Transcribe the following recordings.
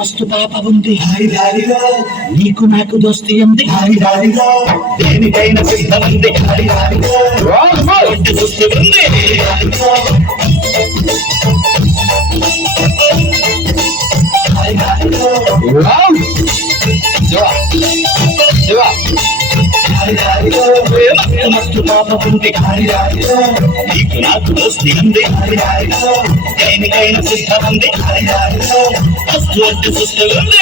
మస్తు పాప ఉంది నీకు నాకు దోస్తి ఉంది దేనికైనా సిద్ధం ఉంది దోస్తి ఉంది మస్తు పాప ఉంది నీకు నాకు దోస్తి ఉంది దేనికైనా సిద్ధం ఉంది మస్తు అంటే సుస్తు ఉంది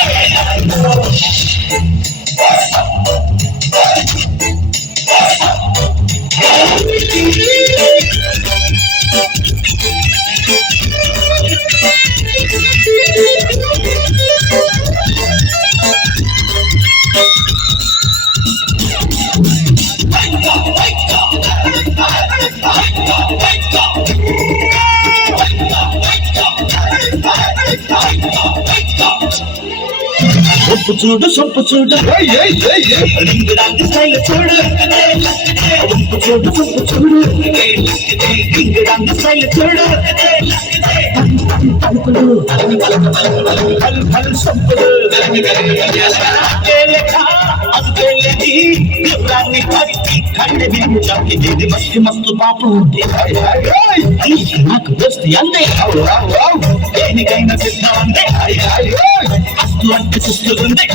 సొప్పు చూడు సొప్పు చూడు రింగురాంటి స్టైల్ చూడు సొప్పు చూడు సొప్పు చూడు రింగురాంటి స్టైల్ చూడు పలుకులు పలు పలు సొప్పులు గుర్రాన్ని పట్టి కళ్ళ విరుగు చంపిది మస్తు మస్తు పాప ఉంది నాకు దోస్తి అందే దేనికైనా సిద్ధం అందే మస్తు అంటే సుస్తుంది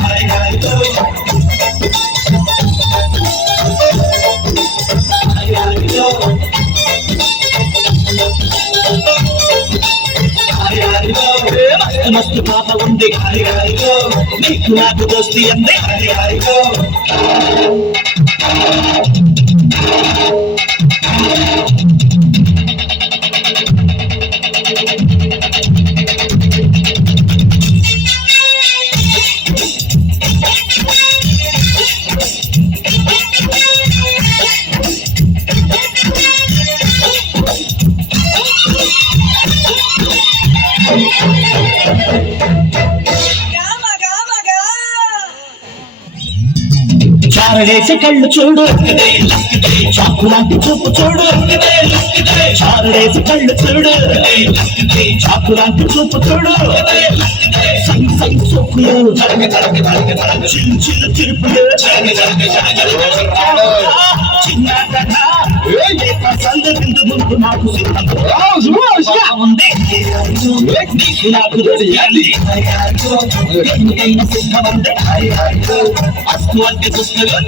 మస్తు పాప ఉంది నీకు నాకు దోస్తి అందే చారడేసి కళ్ళు చూడు చాకు లాంటి చూపు చూడు చారడేసి కళ్ళు చూడు చాకు లాంటి చూపు చూడు సై సై సోకులు చిల్లు చిల్లు చిరుపులు చిన్న సందు బిందు ముందు నాకు సిద్ధం ఉంది నీకు నాకు సిద్ధం ఉంది అస్తు అంటే పుస్తకం